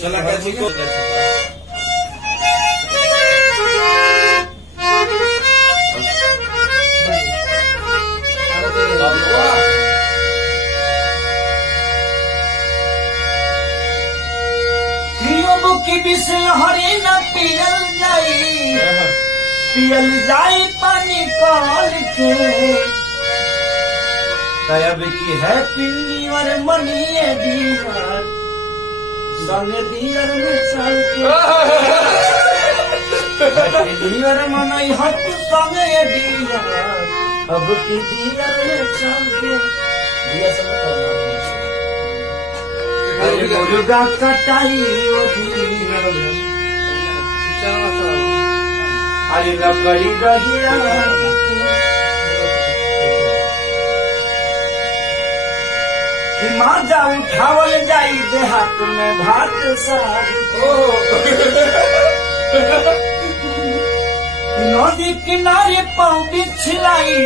चला कैसी को की बिसल हरे न पियल जाई पानी कॉल के तब की है पिन्नी और मनिए दीवार संग दियर में चल के दियर मनई हट संग दियर अब की दियर में चल के दिया सब मुर्गा कटाई अरे लकड़ी रहिया माजा उठावल जाई देहात में भात सारी नदी किनारे पाँव बिछलाई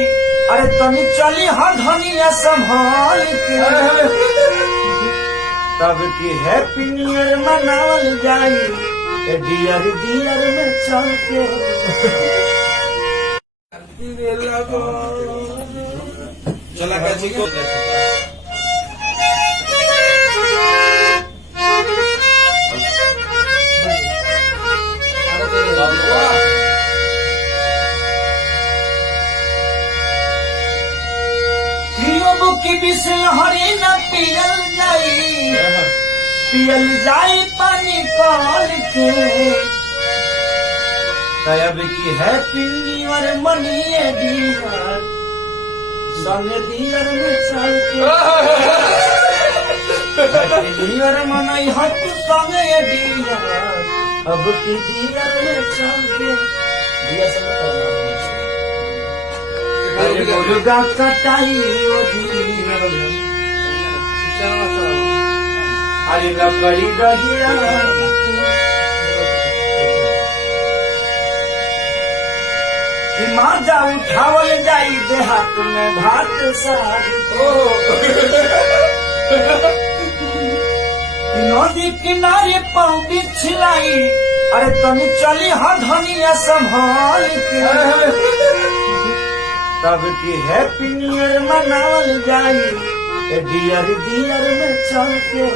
अरे तनी चली हाँ धनिया संभाल के तब की हैप्पी न्यू ईयर मनावल जाई डियर डियर में चल के चला कैसी को की बिसल हरे न पियल जाई पानी कॉल के तब की हैप्पी न्यू ईयर मनिए दीवार संग दियर में चल के दियर मनई हट संग दियर अब की दियर में चल के दिया सब मुर्गा कटाई अरे लकड़ी रहिया माजा उठावल जाई देहात में भात सारी नदी किनारे पाँव बिछलाई अरे तनी चली हाँ धनिया संभाल के तब की हैप्पी न्यू ईयर मनावल जाई डियर डियर में चल के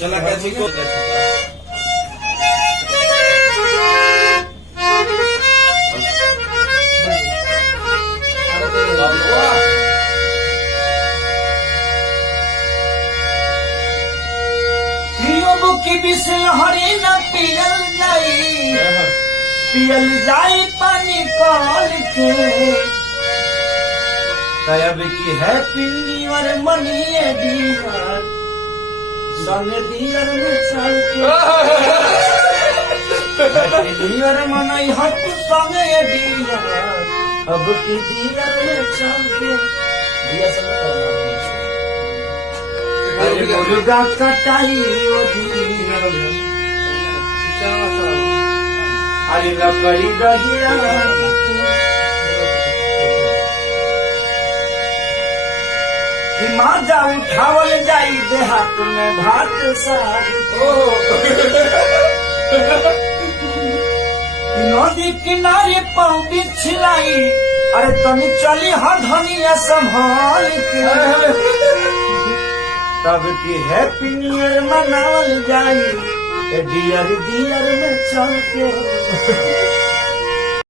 चला कैसी को की बिसल हरे न पियल जाई पानी कॉल के तब की हैप्पी न्यू ईयर मनिए दीवार संग दियर में चल के दियर मनई हट संग दियर अब की दियर में चल के दिया सब मुर्गा कटाई अरे लकड़ी रहिया माजा उठावल जाई देहात में भात सारी नदी किनारे पाँव बिछलाई अरे तनी चली हाँ धनिया संभाल के तब की हैप्पी न्यू ईयर मनावल जाई डियर डियर में चल के